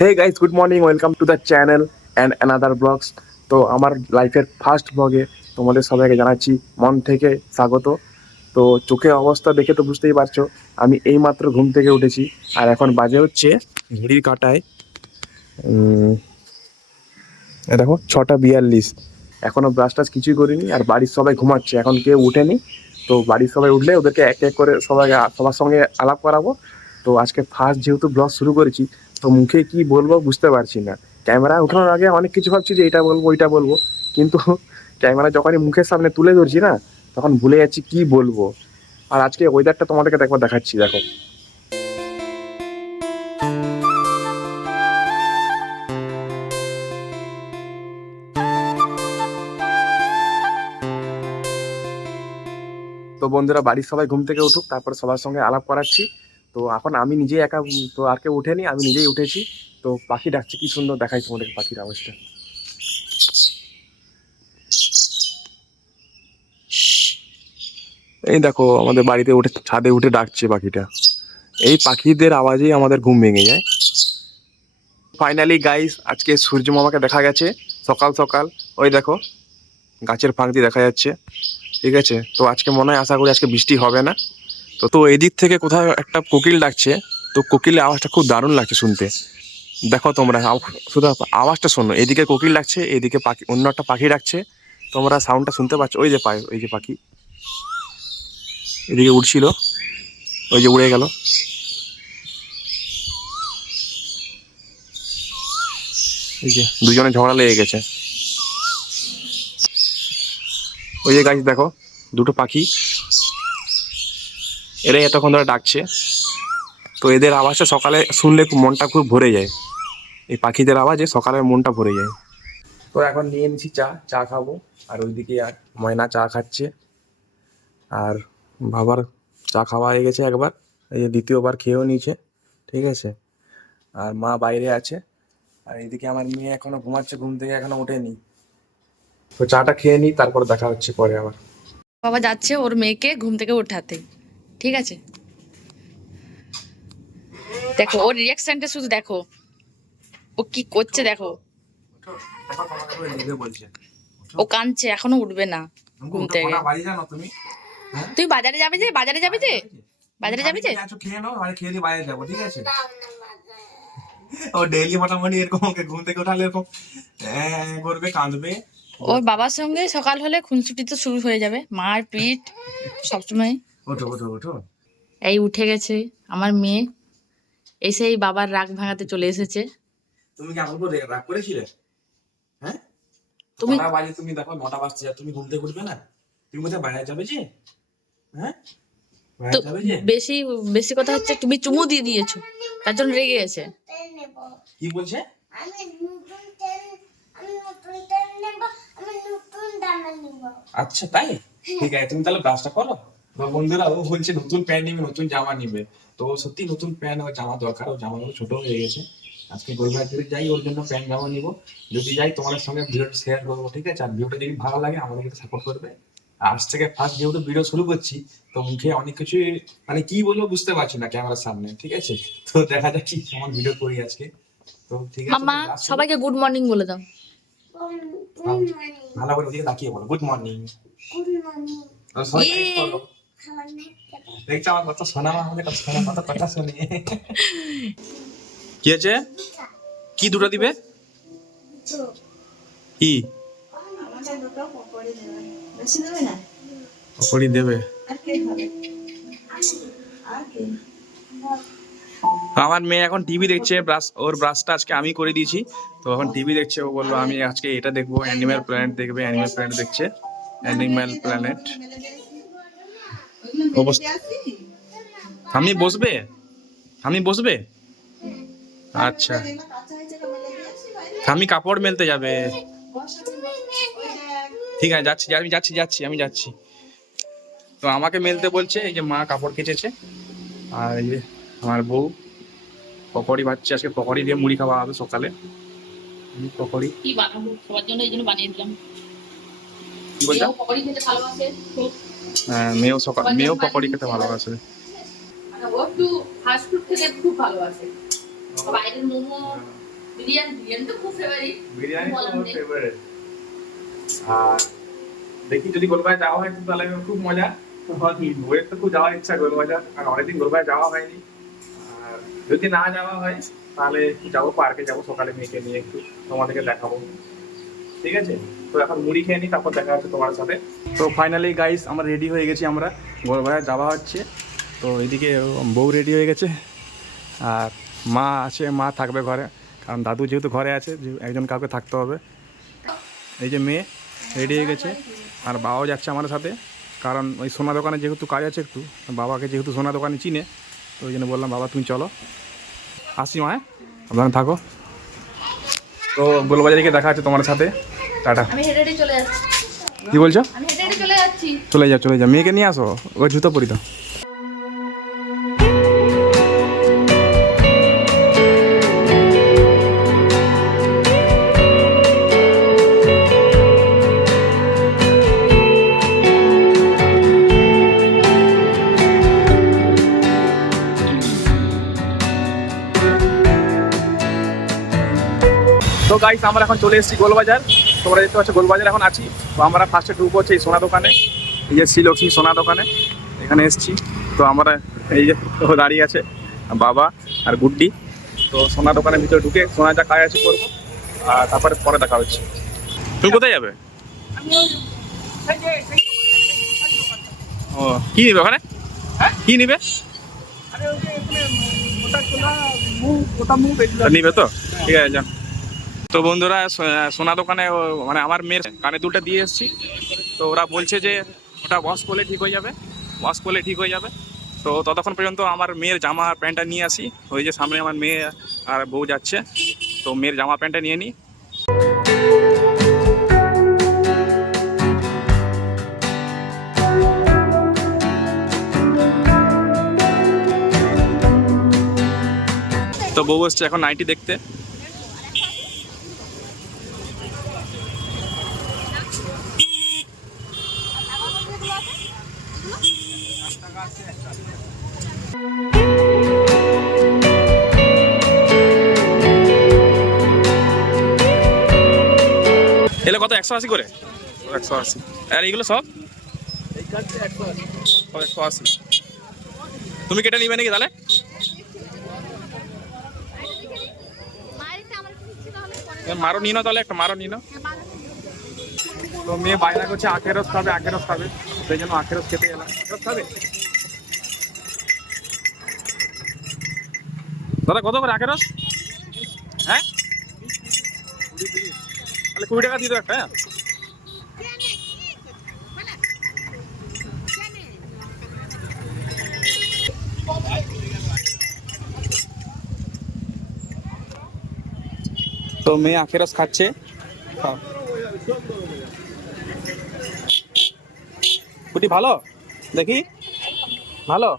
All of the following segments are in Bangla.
Hey guys, good morning. Welcome to the channel and another vlogs. তো আমার লাইফের ফার্স্ট ব্লগে তোমাদের সবাইকে জানাচ্ছি মন থেকে স্বাগত। তো চোখের অবস্থা দেখে তো বুঝতেই পারছো, আমি এইমাত্র ঘুম থেকে উঠেছি। আর এখন বাজে হচ্ছে ঘড়ির কাঁটায় দেখো 6:42। এখনো ব্রাশ টাশ কিছুই করিনি, আর বাড়ির সবাই ঘুমাচ্ছে, এখন কেউ উঠেনি। তো বাড়ির সবাই উঠলে ওদেরকে এক এক করে সবার সঙ্গে আলাপ করাবো। তো আজকে ফার্স্ট যেহেতু ব্লগ শুরু করেছি, তো মুখে কি বলবো বুঝতে পারছি না। ক্যামেরা ওঠানোর আগে অনেক কিছু ভাবছি যে এটা বলবো ওইটা বলবো, কিন্তু ক্যামেরা যখনই মুখের সামনে তুলে ধরছি না, তখন ভুলে যাচ্ছি কি বলবো। আর আজকে ওয়েদারটা তোমাদেরকে একবার দেখাচ্ছি, দেখো। তো বন্ধুরা, বাড়ির সবাই ঘুম থেকে উঠুক, তারপর সবার সঙ্গে আলাপ করাচ্ছি। তো এখন আমি নিজেই একা, তো আর কেউ উঠেনি, আমি নিজেই উঠেছি। তো পাখি ডাকছে, কি সুন্দর দেখাই তোমাদের পাখির আওয়াজটা। এই দেখো, আমাদের বাড়িতে উঠে ছাদে উঠে ডাকছে পাখিটা। এই পাখিদের আওয়াজেই আমাদের ঘুম ভেঙে যায়। ফাইনালি গাইস, আজকে সূর্য মামাকে দেখা গেছে সকাল সকাল। ওই দেখো, গাছের ফাঁক দিয়ে দেখা যাচ্ছে। ঠিক আছে, তো আজকে মনে হয়, আশা করি আজকে বৃষ্টি হবে না। তো তো এদিক থেকে কোথাও একটা কোকিল ডাকছে। তো কোকিলের আওয়াজটা খুব দারুণ লাগছে শুনতে। দেখো তোমরা, শুধু আওয়াজটা শোনো, এদিকে কোকিল ডাকছে, এদিকে পাখি, অন্য একটা পাখি ডাকছে। তোমরা সাউন্ডটা শুনতে পাচ্ছ? ওই যে ওই যে পাখি এদিকে উড়ছিল, ওই যে উড়ে গেল। এই যে দুজনে ঝগড়া লেগে গেছে। ওই যে গাছ দেখো, দুটো পাখি, এরাই এতক্ষণ ধরে ডাকছে। তো এদের আওয়াজটা সকালে শুনলে মনটা খুব ভরে যায়। এই পাখিদের আওয়াজে সকালের মনটা ভরে যায়। তো এখন নিয়ে নিচ্ছি চা, চা খাবো। আর ওইদিকে আর ময়না চা খাচ্ছে। আর বাবার চা খাওয়া হয়ে গেছে একবার, এই যে দ্বিতীয়বার খেয়েও নিয়েছে। ঠিক আছে, আর মা বাইরে আছে। আর এইদিকে আমার মেয়ে এখনো ঘুমাচ্ছে, ঘুম থেকে এখনো ওঠেনি। তো চাটা খেয়ে নিই, তারপর দেখা হচ্ছে পরে আবার। বাবা যাচ্ছে ওর মেয়েকে ঘুম থেকে ওঠাতে। ঠিক আছে, দেখো ওর রিয়াকশনটা শুধু দেখো, ও কি করছে দেখো। ও কাঁদছে, এখনো উঠবে না ঘুম থেকে। তুই বাজারে যাবে যে, বাজারে যাবে যে, বাজারে যাবে যে। খেয়ে নাও, মানে খেয়ে দিয়ে বাইরে যাবো, ঠিক আছে। ও ডেইলি মোটামুটি এরকম ওকে ঘুম থেকে উঠালে এরকম করবে, কাঁদবে। ওর বাবার সঙ্গে সকাল হলে খুনসুটি তো শুরু হয়ে যাবে, মার পিঠ সবসময়। ওঠো ওঠো ওঠো। এই উঠে গেছে আমার মেয়ে, এসেই বাবার রাগ ভাঙাতে চলে এসেছে। তুমি কি আমার উপর রাগ করেছিলে? হ্যাঁ, তুমি কটা বাজে? তুমি দেখো 9টা বাজছে, আর তুমি ঘুম থেকে উঠবে না? তুমি কোথায় বাইরে যাবে যে? হ্যাঁ, তো বাইরে যাবে যে? বেশি বেশি কথা হচ্ছে, তুমি চুমু দিয়ে দিয়েছো, তার জন্য রেগে গেছে। কি বলছে? আচ্ছা তাই, ঠিক আছে, তুমি তাহলে ব্রাশটা করো। তো বন্ধুরা, ও বলছে নতুন প্যান্ট নিবে, নতুন জামা নিবে। তো সত্যি নতুন প্যান্ট ও জামা দরকার, ও জামাগুলো ছোট হয়ে গেছে। আজকে গোলঘাট যদি যাই, ওর জন্য প্যান্ট জামা নিবো। যদি যাই, তোমাদের সঙ্গে ভিডিওটা শেয়ার করবো, ঠিক আছে। আর ভিডিওটা যদি ভালো লাগে, আমাদেরকে সাপোর্ট করবে। আজ থেকে ফার্স্ট যেহেতু ভিডিও শুরু করছি, তো মুখে অনেক কিছু, মানে কি বলবো বুঝতে পারছি না ক্যামেরার সামনে, ঠিক আছে। তো দেখা যাক কি কেমন ভিডিও করি আজকে। তো ঠিক আছে, মাম্মা সবাইকে গুড মর্নিং বলে দাও। ভালো করে ওদিকে তাকিয়ে বলো, গুড মর্নিং। ইয়ে দেখছো আমার কত শোনা, আমাদের কত শোনা, কত কথা শুনে। কি আছে? কি দুটো দিবে? কি পকড়ি দেবে? আমার মেয়ে এখন টিভি দেখছে, ওর ব্রাশটা আজকে আমি করে দিয়েছি। তো এখন টিভি দেখছে, ও বললো আমি আজকে এটা দেখবো, অ্যানিম্যাল প্ল্যানেট দেখবে। অ্যানিম্যাল প্ল্যানেট দেখছে, অ্যানিম্যাল প্ল্যানেট। আমি বসবে, আমি বসবে। আচ্ছা, আমি কাপড় মেলতে যাবে। ঠিক আছে, যাচ্ছি, আমি যাচ্ছি যাচ্ছি আমি যাচ্ছি। তো আমাকে মেলতে বলছে, এই যে মা কাপড় কেচেছে। আর এই যে আমার বউ পকোড়ি ভাজছে, আজকে পকোড়ি দিয়ে মুড়ি খাওয়া হবে সকালে। পকোড়ি কি বানাবো সবার জন্য, এই জন্য বানিয়ে দিলাম। কি বলছো? পকোড়ি খেতে ভালোবাসে খুব। হ্যাঁ, মেয়েও পকোড়ি খেতে ভালোবাসে। ও একটু ফাস্ট ফুড খেতে খুব ভালোবাসে, বাইরের মোমো বিরিয়ানি তো খুব ফেভারিট। বিরিয়ানি তো ফেভারিট। আর দেখি যদি গোলবাজার যাওয়া হয় তাহলে খুব মজা। বইয়ের তো খুব যাওয়ার ইচ্ছা গোলবাজার, আর অনেকদিন গোলবাজার যাওয়া হয়নি। আর যদি না যাওয়া হয় তাহলে যাবো পার্কে, যাবো সকালে মেয়েকে নিয়ে একটু তোমাদেরকে দেখাবো। ঠিক আছে, তো এখন মুড়ি খেয়ে নিই, তারপর দেখা হচ্ছে তোমার সাথে। তো ফাইনালি গাইস আমরা রেডি হয়ে গেছি, আমরা গোলবাজার যাওয়া হচ্ছে। তো এইদিকে বউ রেডি হয়ে গেছে, আর মা আছে, মা থাকবে ঘরে, কারণ দাদু যেহেতু ঘরে আছে একজন কাউকে থাকতে হবে। এই যে মেয়ে রেডি হয়ে গেছে, আর বাবাও যাচ্ছে আমার সাথে, কারণ ওই সোনা দোকানে যেহেতু কাজ আছে একটু, বাবাকে যেহেতু সোনা দোকানে চিনে, তো ওই জন্য বললাম বাবা তুমি চলো। আসি মা, আপনারা থাকো। তো গোলবাজারে গিয়ে দেখা আছে তোমার সাথে, টাটা। আমি হেঁটে হেঁটে চলে যাচ্ছি। কি বলছো? আমি হেঁটে হেঁটে চলে যাচ্ছি। চলে যাও, মেয়েকে নিয়ে আসো, ওই জুতো পরি দাও। তো গাইস আমরা এখন চলে এসেছি গোলবাজার, তোমরা দেখতে পাচ্ছ গোলবাজার এখন আছি। তো আমরা ফার্স্টে ঢুকবো হচ্ছে এই সোনা দোকানে, এই যে শ্রীলক্ষ্মী সোনা দোকানে, এখানে এসেছি। তো আমরা এই যে ও দাঁড়িয়ে আছে বাবা আর গুড্ডি। তো সোনা দোকানের ভিতরে ঢুকে সোনা যা কাজ আছে করবো, আর তারপরে পরে দেখা হচ্ছে। তুমি কোথায় যাবে? ও কি নিবে ওখানে? কি নিবে? নিবে তো, ঠিক আছে যা। তো বন্ধুরা সোনা দোকানে মানে আমার মেয়ের কানে দুলটা দিয়ে এসেছি। তো ওরা বলছে যে ওটা ওয়াশ করলে ঠিক হয়ে যাবে, তো ততক্ষণ পর্যন্ত আমার মেয়ের জামা প্যান্টটা নিয়ে আসি। ওই যে সামনে আমার মেয়ে আর বউ যাচ্ছে, তো মেয়ের জামা প্যান্টটা নিয়ে নিই। তো বউ এসছে এখন নাইটি দেখতে। এগুলো কত? 180 করে? 180। আর এইগুলো সব 180। তুমি কেটে নিবে নাকি তাহলে? মারো নিয়ে নাও তাহলে, একটা মারো নিয়ে নাও। তো মেয়ে বায়না করছে আখের রস খাবে, সেই জন্য আখের রস খেতে এলাম। রস খাবে দাদা? কত করে আখের রস? হ্যাঁ তাহলে 20 টাকা দিয়ে দাও একটা। হ্যাঁ তো মেয়ে আখের রস খাচ্ছে, খাও। কুটি ভালো, দেখি ভালো।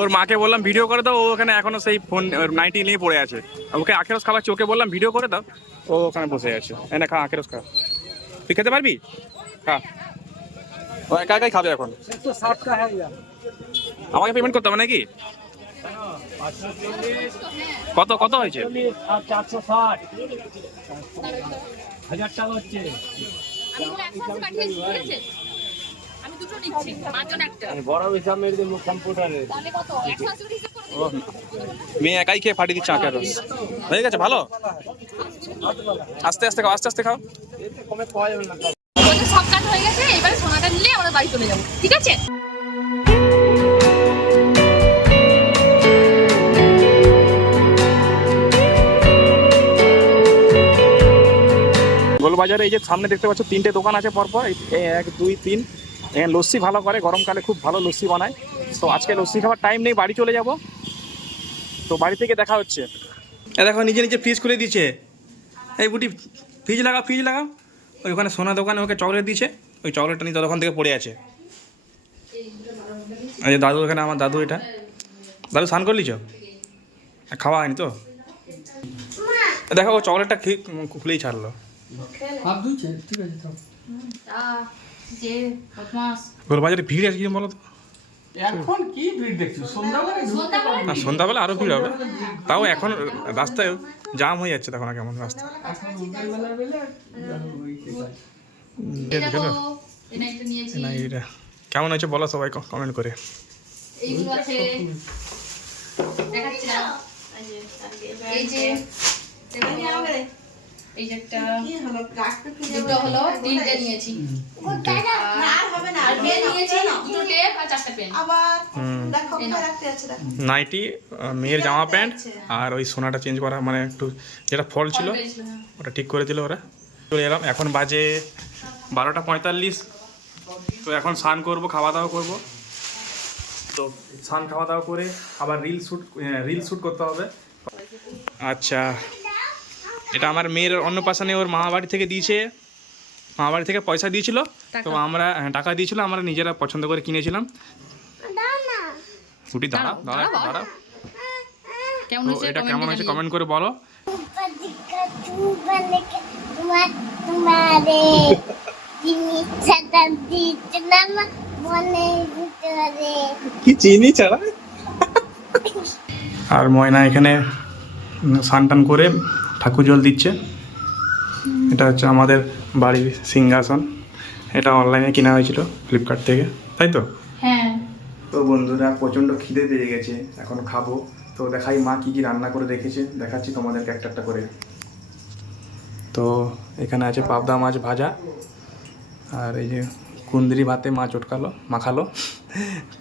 ওর মাকে বললাম ভিডিও করে দাও, ও ওখানে এখনো সেই ফোন নাইটি নিয়ে পড়ে আছে। ওকে আখের রস খাওয়াচ্ছি, ওকে বললাম ভিডিও করে দাও, ও ওখানে বসে আছে। এনে খা আখের রস খা, তুই খেতে পারবি? খা, ও একা একাই খাবে এখন। আমাকে পেমেন্ট করতে হবে নাকি? কত কত হয়েছে? 460 1000 টাকা হচ্ছে। আমি দুটো নিচ্ছি, পাঁচজন একটা। বড় হিসাব মেরে দিন কম্পিউটারে। তাহলে কত? 180 করে হিসাব করে। ও মেয়ে একাই খেয়ে ফাটিয়ে দিচ্ছে আখের রস। হয়ে গেছে ভালো? আস্তে আস্তে খাও, আস্তে আস্তে খাও। কমে পাওয়া যাবে না। আমাদের সব কাজ হয়ে গেছে, এবারে সোনাটা নিলে আমরা বাড়ি চলে যাবো, ঠিক আছে? গোলবাজারে এই যে সামনে দেখতে পাচ্ছ 3টে দোকান আছে পরপর, 1 2 3। এখানে লস্যি ভালো করে, গরমকালে খুব ভালো লস্যি বানায়। তো আজকে লস্যি খাওয়ার টাইম নেই, বাড়ি চলে যাব। তো বাড়ি থেকে দেখা হচ্ছে। এ দেখো নিজে নিজে ফ্রিজ খুলে দিয়েছে। এই বুটি ফ্রিজ লাগাও, ওই ওখানে সোনা দোকানে ওকে চকলেট দিয়েছে, ওই চকলেটটা নিয়ে ততক্ষণ থেকে পড়ে আছে। এই যে দাদু এখানে, আমার দাদু, এটা দাদু স্নান করলিছ? খাওয়া হয়নি তো? দেখো ও চকলেটটা খুলেই ছাড়লো। যে বদমাস গোলবাজারে ভিড় আছে কি বলো তো? এখন কি ভিড় দেখছো সন্ধ্যাবেলা সন্ধ্যাবেলা আর সন্ধ্যাবেলা আরো ভিড় হবে, তাও এখন রাস্তায় জাম হয়ে যাচ্ছে তখন কেমন রাস্তা। এই দেখো এটা একটা নিয়েছি না এটা কেমন হয়েছে বলো সবাই কমেন্ট করে। এইগুলো আছে দেখাচ্ছি না এই যে এই যে একটা দুটো হলো তিনটে নিয়েছি আর পেন নিয়েছি দুটো টেপ আর চারটা পেন নাইটি, মেয়ের জামা প্যান্ট আর ওই সোনাটা চেঞ্জ করা, মানে একটু যেটা ফল ছিল ওটা ঠিক করে দিল ওরা। চলে এলাম, এখন বাজে 12:45। তো এখন স্নান করব, খাওয়া দাওয়া করব। তো স্নান খাওয়া দাওয়া করে আবার রিল শ্যুট করতে হবে। আচ্ছা, এটা আমার মেয়ের অন্নপ্রাশনে ওর মামা বাড়ি থেকে দিয়েছে, মামা বাড়ি থেকে পয়সা দিয়েছিল। তো আমরা টাকা দিয়েছিল, আমরা নিজেরা পছন্দ করে কিনেছিলাম। ছুটি দাঁড়া দাঁড়া দাঁড়া। কেমন তো হয়েছে এটা কেমন হয়েছে কমেন্ট করে বলো। কি চিনি ছাড়া। আর ময়না এখানে স্নান টান করে ঠাকুর জল দিচ্ছে। এটা হচ্ছে আমাদের বাড়ির সিংহাসন, এটা অনলাইনে কেনা হয়েছিল ফ্লিপকার্ট থেকে, তাই তো? হ্যাঁ তো বন্ধুরা প্রচণ্ড খিদে পেয়ে গেছে, এখন খাবো। তো দেখাই মা কী কী রান্না করে রেখেছে, দেখাচ্ছি তোমাদেরকে একটা একটা করে। তো এখানে আছে পাবদা মাছ ভাজা, আর এই যে কুন্দ্রি ভাতে মাছ মাখালো।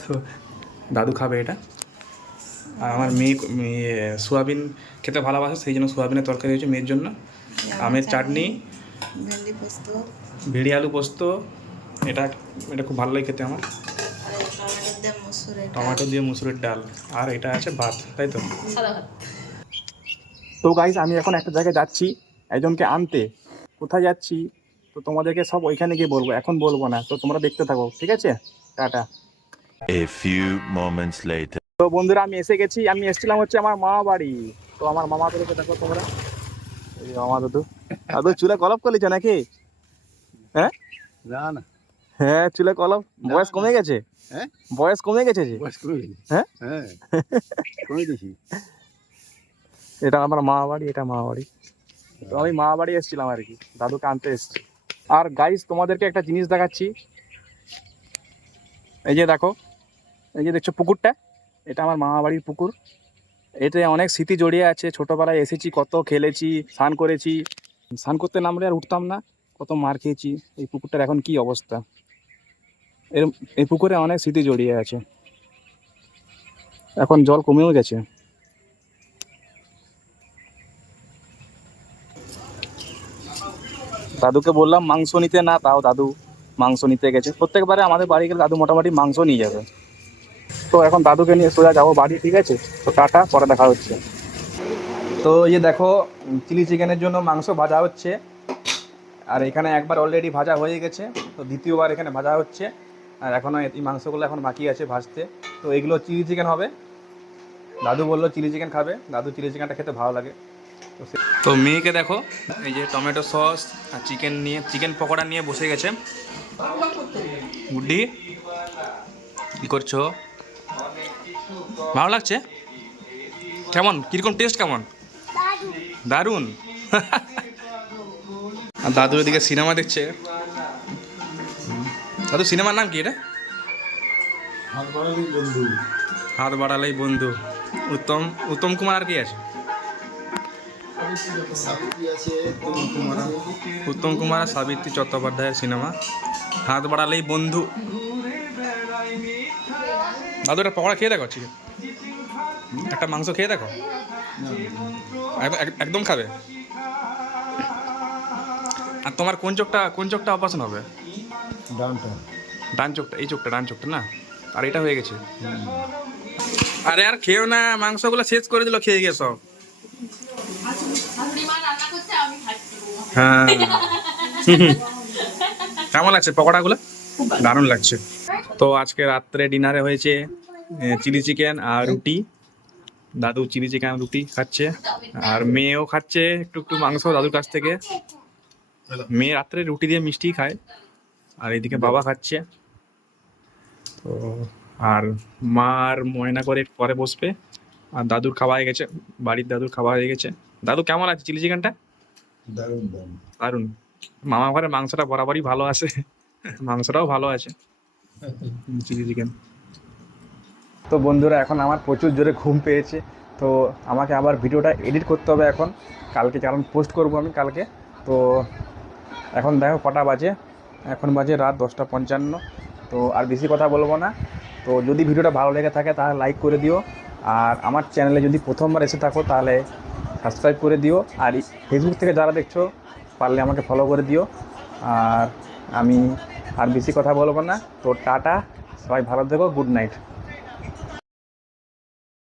তো দাদু খাবে এটা। আর আমার মেয়ে সোয়াবিন খেতে ভালোবাসে, সেই জন্য সোয়াবিনের তরকারি হয়েছে মেয়ের জন্য। আমের চাটনি, ভেড়ি আলু পোস্ত, এটা খুব ভালো লাগে খেতে আমার। টমেটো দিয়ে মুসুরের ডাল, আর এটা আছে ভাত, তাই তো? সাদা ভাত। তো গাইস আমি এখন একটা জায়গায় যাচ্ছি একজনকে আনতে। কোথায় যাচ্ছি তো তোমাদেরকে সব ওইখানে গিয়ে বলবো, এখন বলবো না। তো তোমরা দেখতে থাকো, ঠিক আছে? Tata. A few moments later. তো বন্ধুরা আমি এসে গেছি, আমি এসেছিলাম হচ্ছে আমার মামা বাড়ি। তো আমার মামা বাড়িতে দেখো তোমরা, এই মামা দাদু চুলে কলপ করেছে নাকি? হ্যাঁ না না হ্যাঁ, চুলে কলপ। বয়স কমে গেছে? হ্যাঁ বয়স কমে গেছে যে? বয়স কমে গেছে। হ্যাঁ হ্যাঁ কমে গেছি। এটা আমার মামা বাড়ি, এটা মামা বাড়ি। তো আমি মামা বাড়ি এসেছিলাম আর কি, দাদুকে আনতে এসেছি। আর গাইস তোমাদেরকে একটা জিনিস দেখাচ্ছি, এই যে দেখো, এই যে দেখছো পুকুরটা, এটা আমার মামা বাড়ির পুকুর। এতে অনেক স্মৃতি জড়িয়ে আছে, ছোটোবেলায় এসেছি, কত খেলেছি, স্নান করেছি। স্নান করতে নামলে আর উঠতাম না, কত মার খেয়েছি। এই পুকুরটার এখন কি অবস্থা, এই পুকুরে অনেক স্মৃতি জড়িয়ে আছে। এখন জল কমেও গেছে। দাদুকে বললাম মাংস নিতে, না তাও দাদু মাংস নিতে গেছে। প্রত্যেকবারে আমাদের বাড়ি গেলে দাদু মোটামুটি মাংস নিয়ে যাবে। তো এখন দাদুকে নিয়ে সোজা যাবো বাড়ি, ঠিক আছে? তো টাটা, পরে দেখা হচ্ছে। তো এই যে দেখো চিলি চিকেনের জন্য মাংস ভাজা হচ্ছে, আর এখানে একবার অলরেডি ভাজা হয়ে গেছে, তো দ্বিতীয়বার এখানে ভাজা হচ্ছে। আর এখনও এই মাংসগুলো এখন বাকি আছে ভাজতে। তো এগুলো চিলি চিকেন হবে। দাদু বললো চিলি চিকেন খাবে, দাদু চিলি চিকেনটা খেতে ভালো লাগে। তো মেয়েকে দেখো, এই যে টমেটো সস আর চিকেন পকোড়া নিয়ে বসে গেছে। গুড্ডি কি করছো? ভালো লাগছে? কেমন, কিরকম টেস্ট কেমন? দারুণ। আর দাদু এদিকে সিনেমা দেখছে। দাদু সিনেমার নাম কি এটা? হাত বাড়ালেই বন্ধু। উত্তম কুমার আর কি আছে? উত্তম কুমার আর সাবিত্রী চট্টোপাধ্যায়ের সিনেমা হাত বাড়ালেই বন্ধু। দাদু একটা পকোড়া খেয়ে দেখো, একটা মাংস খেয়ে দেখো, একদম খাবে। আর তোমার কোন চোখটা অপারেশন হবে? ডান চোখটা, এই চোখটা, ডান চোখটা না? আর এটা হয়ে গেছে। আরে আর খেও না, মাংসগুলো শেষ করে দিল খেয়ে গিয়ে সব। হ্যাঁ। কেমন লাগছে পকোড়াগুলো? দারুণ লাগছে। তো আজকে রাত্রে ডিনারে হয়েছে চিলি চিকেন আর রুটি। দাদু চিলি চিকেন রুটি খাচ্ছে, আর মেয়েও খাচ্ছে একটু একটু মাংস দাদুর কাছ থেকে। মেয়ে রাত্রে রুটি দিয়ে মিষ্টি খায়, আর এইদিকে বাবা খাচ্ছে। তো আর মা আর ময়না করে পরে বসবে। আর দাদুর খাওয়া হয়ে গেছে, বাড়ির দাদুর খাওয়া হয়ে গেছে। দাদু কেমন আছে চিলি চিকেনটা? দারুণ। মামা ঘরে মাংসটা বরাবরই ভালো আসে, মাংসটাও ভালো আছে, চিলি চিকেন। তো বন্ধুরা এখন আমার প্রচুর জোরে ঘুম পেয়েছে, তো আমাকে আবার ভিডিওটা এডিট করতে হবে এখন কালকে, কারণ পোস্ট করব আমি কালকে। তো এখন দেখো কটা বাজে, এখন বাজে রাত 10:55। তো আর বেশি কথা বলবো না। তো যদি ভিডিওটা ভালো লেগে থাকে তাহলে লাইক করে দিও, আর আমার চ্যানেলে যদি প্রথমবার এসে থাকো তাহলে সাবস্ক্রাইব করে দিও, আর ফেসবুক থেকে যারা দেখছো পারলে আমাকে ফলো করে দিও। আর আমি আর বেশি কথা বলবো না। তো টাটা, সবাই ভালো থেকো, গুড নাইট।